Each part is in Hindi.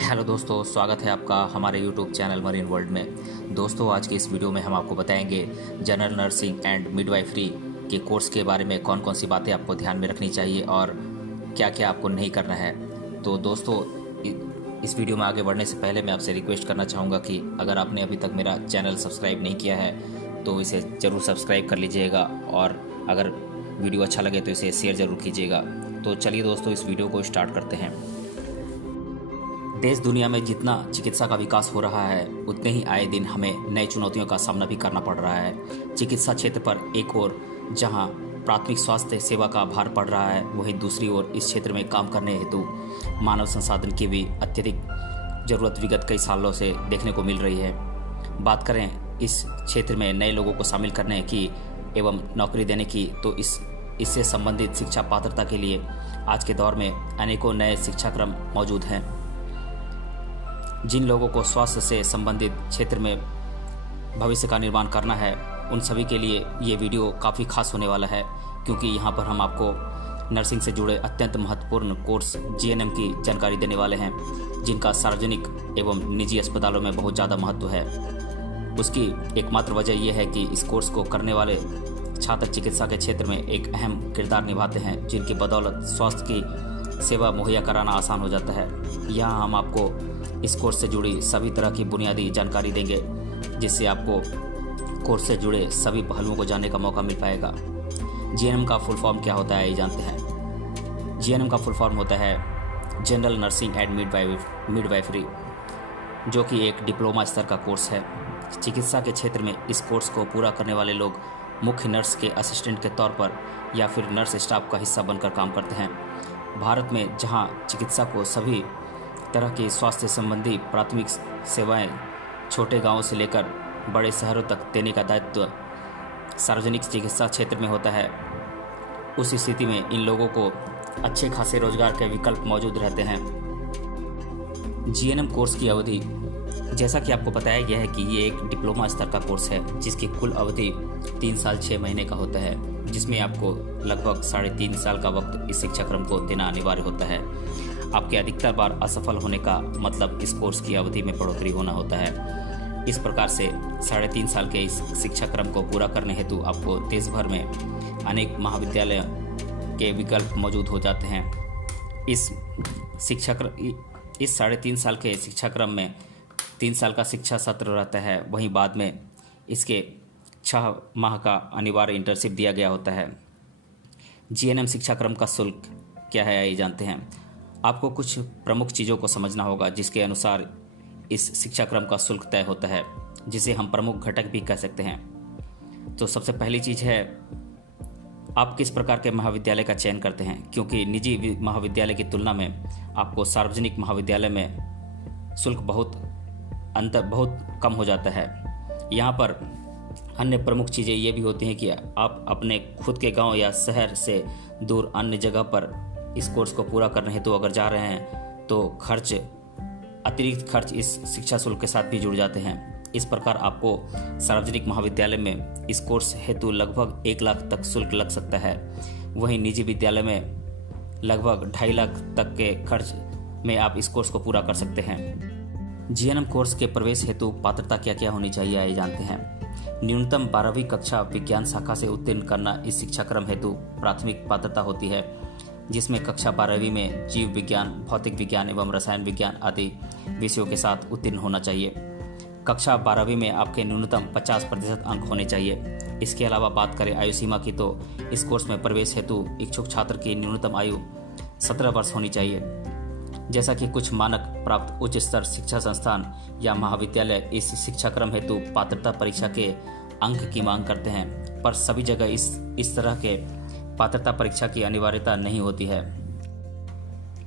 हेलो दोस्तों, स्वागत है आपका हमारे यूट्यूब चैनल मरीन वर्ल्ड में। दोस्तों, आज के इस वीडियो में हम आपको बताएंगे जनरल नर्सिंग एंड मिडवाइफरी के कोर्स के बारे में कौन कौन सी बातें आपको ध्यान में रखनी चाहिए और क्या क्या आपको नहीं करना है। तो दोस्तों, इस वीडियो में आगे बढ़ने से पहले मैं आपसे रिक्वेस्ट करना चाहूँगा कि अगर आपने अभी तक मेरा चैनल सब्सक्राइब नहीं किया है तो इसे ज़रूर सब्सक्राइब कर लीजिएगा और अगर वीडियो अच्छा लगे तो इसे शेयर ज़रूर कीजिएगा। तो चलिए दोस्तों, इस वीडियो को स्टार्ट करते हैं। देश दुनिया में जितना चिकित्सा का विकास हो रहा है उतने ही आए दिन हमें नई चुनौतियों का सामना भी करना पड़ रहा है। चिकित्सा क्षेत्र पर एक ओर जहां प्राथमिक स्वास्थ्य सेवा का भार पड़ रहा है, वहीं दूसरी ओर इस क्षेत्र में काम करने हेतु मानव संसाधन की भी अत्यधिक ज़रूरत विगत कई सालों से देखने को मिल रही है। बात करें इस क्षेत्र में नए लोगों को शामिल करने की एवं नौकरी देने की, तो इससे संबंधित शिक्षा पात्रता के लिए आज के दौर में अनेकों नए शिक्षाक्रम मौजूद हैं। जिन लोगों को स्वास्थ्य से संबंधित क्षेत्र में भविष्य का निर्माण करना है, उन सभी के लिए ये वीडियो काफ़ी खास होने वाला है, क्योंकि यहाँ पर हम आपको नर्सिंग से जुड़े अत्यंत महत्वपूर्ण कोर्स जीएनएम की जानकारी देने वाले हैं, जिनका सार्वजनिक एवं निजी अस्पतालों में बहुत ज़्यादा महत्व है। उसकी एकमात्र वजह यह है कि इस कोर्स को करने वाले छात्र चिकित्सा के क्षेत्र में एक अहम किरदार निभाते हैं, जिनकी बदौलत स्वास्थ्य की सेवा मुहैया कराना आसान हो जाता है। यहाँ हम आपको इस कोर्स से जुड़ी सभी तरह की बुनियादी जानकारी देंगे, जिससे आपको कोर्स से जुड़े सभी पहलुओं को जानने का मौका मिल पाएगा। जीएनएम का फुल फॉर्म क्या होता है, ये जानते हैं। जीएनएम का फुल फॉर्म होता है जनरल नर्सिंग एंड मिडवाइफरी, जो कि एक डिप्लोमा स्तर का कोर्स है। चिकित्सा के क्षेत्र में इस कोर्स को पूरा करने वाले लोग मुख्य नर्स के असिस्टेंट के तौर पर या फिर नर्स स्टाफ का हिस्सा बनकर काम करते हैं। भारत में जहाँ चिकित्सा को सभी तरह की स्वास्थ्य संबंधी प्राथमिक सेवाएं छोटे गांवों से लेकर बड़े शहरों तक देने का दायित्व सार्वजनिक चिकित्सा क्षेत्र में होता है, उस स्थिति में इन लोगों को अच्छे खासे रोजगार के विकल्प मौजूद रहते हैं। जीएनएम कोर्स की अवधि, जैसा कि आपको बताया गया है कि ये एक डिप्लोमा स्तर का कोर्स है, जिसकी कुल अवधि 3 साल 6 महीने का होता है, जिसमें आपको लगभग 3.5 साल का वक्त इस शिक्षाक्रम को देना अनिवार्य होता है। आपके अधिकतर बार असफल होने का मतलब इस कोर्स की अवधि में बढ़ोतरी होना होता है। इस प्रकार से 3.5 साल के इस शिक्षाक्रम को पूरा करने हेतु आपको देश भर में अनेक महाविद्यालय के विकल्प मौजूद हो जाते हैं। इस 3.5 साल के शिक्षाक्रम में 3 साल का शिक्षा सत्र रहता है, वहीं बाद में इसके 6 माह का अनिवार्य इंटर्नशिप दिया गया होता है। जीएनएम शिक्षाक्रम का शुल्क क्या है, ये जानते हैं। आपको कुछ प्रमुख चीज़ों को समझना होगा, जिसके अनुसार इस शिक्षाक्रम का शुल्क तय होता है, जिसे हम प्रमुख घटक भी कह सकते हैं। तो सबसे पहली चीज़ है, आप किस प्रकार के महाविद्यालय का चयन करते हैं, क्योंकि निजी महाविद्यालय की तुलना में आपको सार्वजनिक महाविद्यालय में शुल्क बहुत कम हो जाता है। यहाँ पर अन्य प्रमुख चीज़ें ये भी होती हैं कि आप अपने खुद के गांव या शहर से दूर अन्य जगह पर इस कोर्स को पूरा करने हेतु अगर जा रहे हैं तो अतिरिक्त खर्च इस शिक्षा शुल्क के साथ भी जुड़ जाते हैं। इस प्रकार आपको सार्वजनिक महाविद्यालय में इस कोर्स हेतु लगभग 1 लाख तक शुल्क लग सकता है, वहीं निजी विद्यालय में लगभग 2.5 लाख तक के खर्च में आप इस कोर्स को पूरा कर सकते हैं। जीएनएम कोर्स के प्रवेश हेतु पात्रता क्या क्या होनी चाहिए, आइए जानते हैं। न्यूनतम 12वीं कक्षा विज्ञान शाखा से उत्तीर्ण करना इस शिक्षाक्रम हेतु प्राथमिक पात्रता होती है, जिसमें कक्षा 12वीं में जीव विज्ञान, भौतिक विज्ञान एवं रसायन विज्ञान आदि विषयों के साथ उत्तीर्ण होना चाहिए। कक्षा 12वीं में आपके न्यूनतम 50% अंक होने चाहिए। इसके अलावा बात करें आयु सीमा की, तो इस कोर्स में प्रवेश हेतु इच्छुक छात्र की न्यूनतम आयु 17 वर्ष होनी चाहिए। जैसा कि कुछ मानक प्राप्त उच्च स्तर शिक्षा संस्थान या महाविद्यालय इस शिक्षाक्रम हेतु पात्रता परीक्षा के अंक की मांग करते हैं, पर सभी जगह इस तरह के पात्रता परीक्षा की अनिवार्यता नहीं होती है।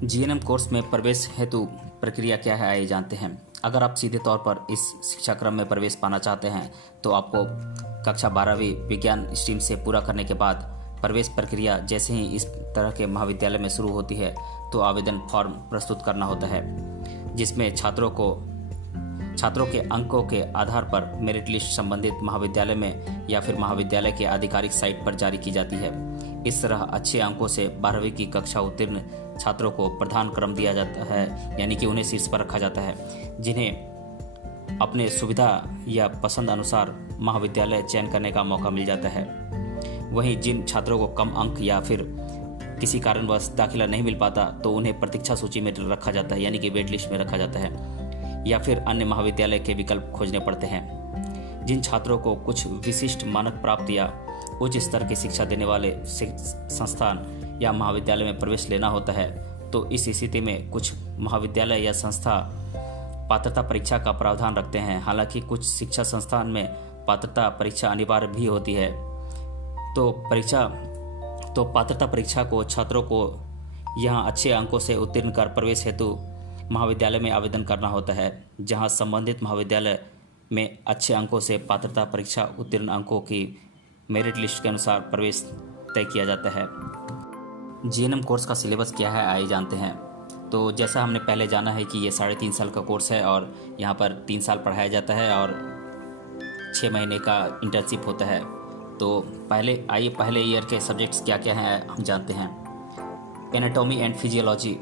जीएनएम कोर्स में प्रवेश हेतु प्रक्रिया क्या है, आइए जानते हैं। अगर आप सीधे तौर पर इस शिक्षाक्रम में प्रवेश पाना चाहते हैं तो आपको कक्षा 12वीं विज्ञान स्ट्रीम से पूरा करने के बाद प्रवेश प्रक्रिया जैसे ही इस तरह के महाविद्यालय में शुरू होती है तो आवेदन फॉर्म प्रस्तुत करना होता है, जिसमें छात्रों के अंकों के आधार पर मेरिट लिस्ट संबंधित महाविद्यालय में या फिर महाविद्यालय के आधिकारिक साइट पर जारी की जाती है। इस तरह अच्छे अंकों से 12वीं की कक्षा उत्तीर्ण छात्रों को प्रधान क्रम दिया जाता है, यानी कि उन्हें शीर्ष पर रखा जाता है, जिन्हें अपने सुविधा या पसंद अनुसार महाविद्यालय चयन करने का मौका मिल जाता है। वहीं जिन छात्रों को कम अंक या फिर किसी कारणवश दाखिला नहीं मिल पाता तो उन्हें प्रतीक्षा सूची में रखा जाता है, यानी कि वेट लिस्ट में रखा जाता है, या फिर अन्य महाविद्यालय के विकल्प खोजने पड़ते हैं। जिन छात्रों को कुछ विशिष्ट मानक प्राप्त या उच्च स्तर की शिक्षा देने वाले संस्थान या महाविद्यालय में प्रवेश लेना होता है, तो इस स्थिति में कुछ महाविद्यालय या संस्था पात्रता परीक्षा का प्रावधान रखते हैं। हालांकि कुछ शिक्षा संस्थान में पात्रता परीक्षा अनिवार्य भी होती है। तो पात्रता परीक्षा को छात्रों को यहाँ अच्छे अंकों से उत्तीर्ण कर प्रवेश हेतु महाविद्यालय में आवेदन करना होता है, जहाँ संबंधित महाविद्यालय में अच्छे अंकों से पात्रता परीक्षा उत्तीर्ण अंकों की मेरिट लिस्ट के अनुसार प्रवेश तय किया जाता है। जीएनएम कोर्स का सिलेबस क्या है, आइए जानते हैं। तो जैसा हमने पहले जाना है कि ये 3.5 साल का कोर्स है और यहाँ पर 3 साल पढ़ाया जाता है और 6 महीने का इंटर्नशिप होता है। तो पहले ईयर के सब्जेक्ट्स क्या क्या हैं हम जानते हैं। Anatomy and physiology,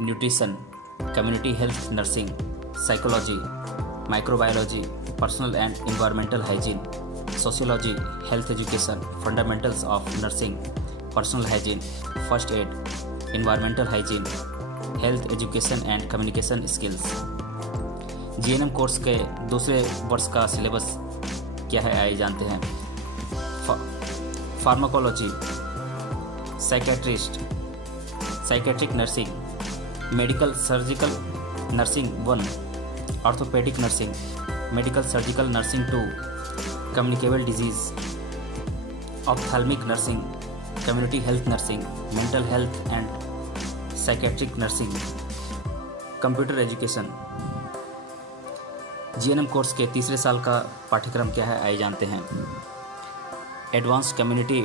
nutrition, community health nursing, psychology, microbiology, personal and environmental hygiene, sociology, health education, fundamentals of nursing, personal hygiene, first aid, environmental hygiene, health education and communication skills. GNM course के दूसरे वर्ष का सिलेबस क्या है, आइए जानते हैं। Pharmacology, psychiatrist, psychiatric nursing, medical surgical nursing 1, orthopaedic nursing, medical surgical nursing 2, communicable disease, ophthalmic nursing, community health nursing, mental health and psychiatric nursing, computer education. GNM course के तीसरे साल का पाठ्यक्रम क्या है, आइए जानते हैं। Advanced community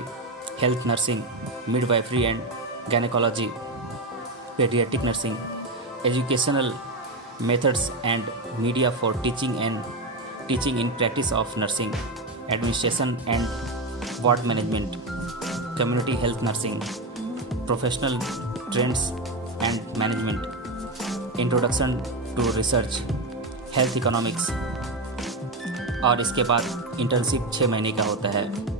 health nursing, midwifery and gynaecology, paediatric nursing, educational methods and media for teaching in practice of nursing, administration and ward management, community health nursing, professional trends and management, introduction to research, health economics. और इसके बाद इंटर्नशिप 6 महीने का होता है।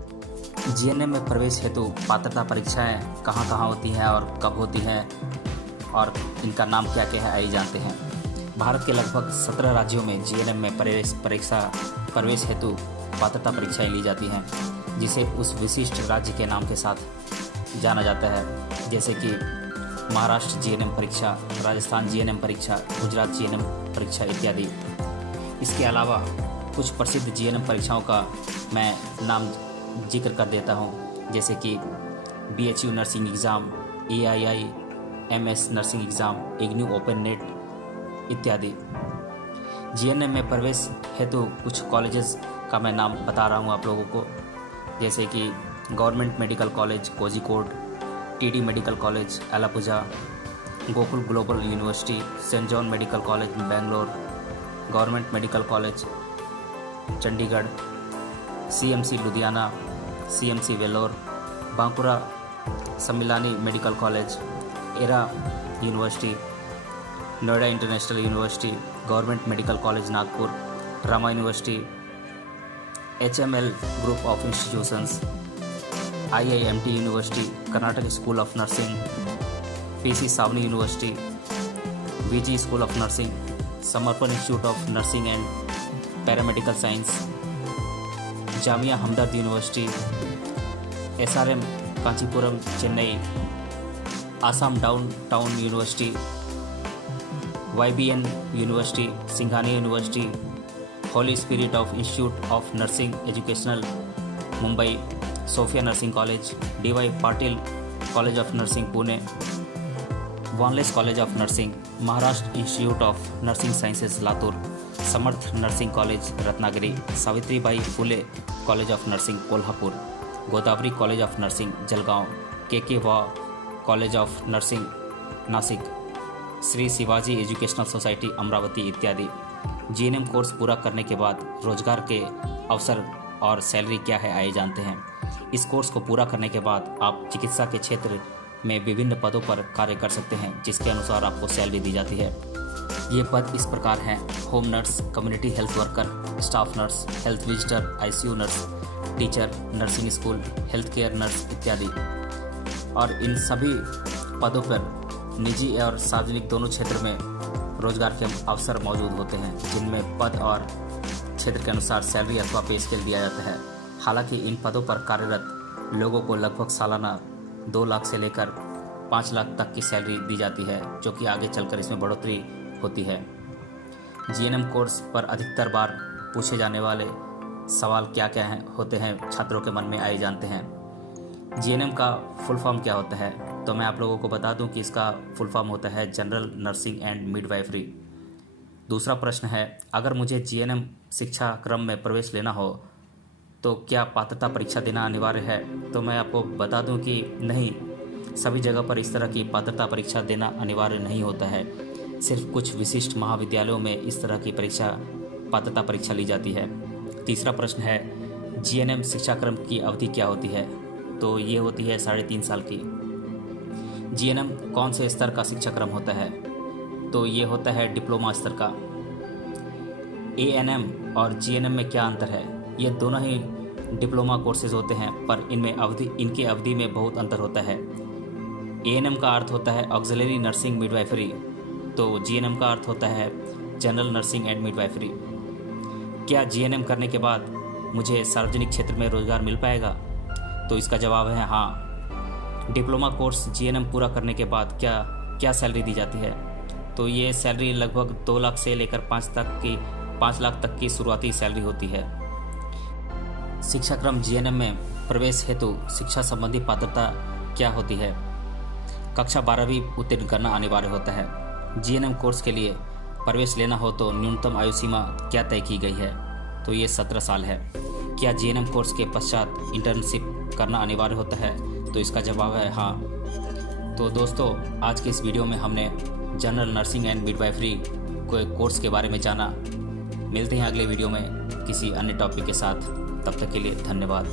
जीएनएम में प्रवेश हेतु पात्रता परीक्षाएं कहाँ होती हैं और कब होती हैं और इनका नाम क्या क्या है, आइए जानते हैं। भारत के लगभग 17 राज्यों में जीएनएम में प्रवेश हेतु पात्रता परीक्षाएं ली जाती हैं, जिसे उस विशिष्ट राज्य के नाम के साथ जाना जाता है, जैसे कि महाराष्ट्र जीएनएम परीक्षा, राजस्थान जीएनएम परीक्षा, गुजरात जीएनएम परीक्षा इत्यादि। इसके अलावा कुछ प्रसिद्ध जीएनएम परीक्षाओं का मैं नाम जिक्र कर देता हूँ, जैसे कि BHU nursing exam, AIIMS nursing exam, IGNOU open net इत्यादि। जीएनएम में प्रवेश हेतु कुछ कॉलेजेस का मैं नाम बता रहा हूँ आप लोगों को, जैसे कि government medical college Kozhikode, TD medical college Alappuzha, Gokul global university, saint John medical college Bangalore, government medical college Chandigarh, CMC Ludhiana, CMC Vellore, Bankura Sammilani medical college, Era university, Noida international university, government medical college Nagpur, Rama university, HML group of institutions, IIMT university, Karnataka school of nursing, PC Sawani university, VG school of nursing, Samarpan institute of nursing and paramedical science, Jamia Hamdard university, SRM Kanchipuram Chennai, Assam down town university, YBN university, Singhania university, holy spirit of institute of nursing educational Mumbai, Sophia nursing college, DY Patil college of nursing Pune, Wanless college of nursing, Maharashtra institute of nursing sciences Latur, Samarth nursing college Ratnagiri, Savitribai Phule college of nursing Kolhapur, Godavari college of nursing Jalgaon, KK वा college of nursing Nashik, Shri Shivaji educational society Amravati इत्यादि। जीएनएम कोर्स पूरा करने के बाद रोजगार के अवसर और सैलरी क्या है, आइए जानते हैं। इस कोर्स को पूरा करने के बाद आप चिकित्सा के क्षेत्र में विभिन्न पदों पर कार्य कर सकते हैं, जिसके अनुसार आपको सैलरी दी जाती है। ये पद इस प्रकार हैं: home nurse, community health worker, staff nurse, health visitor, ICU nurse, teacher, nursing school, health care nurse इत्यादि। और इन सभी पदों पर निजी और सार्वजनिक दोनों क्षेत्र में रोजगार के अवसर मौजूद होते हैं, जिनमें पद और क्षेत्र के अनुसार सैलरी अथवा पे स्केल दिया जाता है। हालांकि इन पदों पर कार्यरत लोगों को लगभग सालाना 2 लाख से लेकर 5 लाख तक की सैलरी दी जाती है, जो कि आगे चलकर इसमें बढ़ोतरी होती है। जीएनएम कोर्स पर अधिकतर बार पूछे जाने वाले सवाल क्या क्या होते हैं, छात्रों के मन में आए जानते हैं। जीएनएम का फुल फॉर्म क्या होता है? तो मैं आप लोगों को बता दूं कि इसका फुल फॉर्म होता है जनरल नर्सिंग एंड मिडवाइफरी। दूसरा प्रश्न है, अगर मुझे जीएनएम शिक्षा क्रम में प्रवेश लेना हो तो क्या पात्रता परीक्षा देना अनिवार्य है? तो मैं आपको बता दूं कि नहीं, सभी जगह पर इस तरह की पात्रता परीक्षा देना अनिवार्य नहीं होता है। सिर्फ कुछ विशिष्ट महाविद्यालयों में इस तरह की पात्रता परीक्षा ली जाती है। तीसरा प्रश्न है, जीएनएम शिक्षाक्रम की अवधि क्या होती है? तो ये होती है 3.5 साल की। जीएनएम कौन से स्तर का शिक्षाक्रम होता है? तो ये होता है डिप्लोमा स्तर का। एएनएम और जीएनएम में क्या अंतर है? ये दोनों ही डिप्लोमा कोर्सेज होते हैं, पर इनके अवधि में बहुत अंतर होता है। एएनएम का अर्थ होता है ऑक्सिलरी नर्सिंग मिडवाइफरी, तो जीएनएम का अर्थ होता है जनरल नर्सिंग एंड मिडवाइफरी। क्या जीएनएम करने के बाद मुझे सार्वजनिक क्षेत्र में रोजगार मिल पाएगा? तो इसका जवाब है हाँ। डिप्लोमा कोर्स जीएनएम पूरा करने के बाद क्या सैलरी दी जाती है? तो ये सैलरी लगभग 2 लाख से लेकर 5 लाख तक की शुरुआती सैलरी होती है। शिक्षाक्रम जीएनएम में प्रवेश हेतु शिक्षा संबंधी पात्रता क्या होती है? कक्षा 12वीं उत्तीर्ण करना अनिवार्य होता है। जीएनएम कोर्स के लिए प्रवेश लेना हो तो न्यूनतम आयु सीमा क्या तय की गई है? तो ये 17 साल है। क्या जीएनएम कोर्स के पश्चात इंटर्नशिप करना अनिवार्य होता है? तो इसका जवाब है हाँ। तो दोस्तों, आज के इस वीडियो में हमने general nursing and midwifery course के बारे में जाना। मिलते हैं अगले वीडियो में किसी अन्य टॉपिक के साथ। तब तक के लिए धन्यवाद।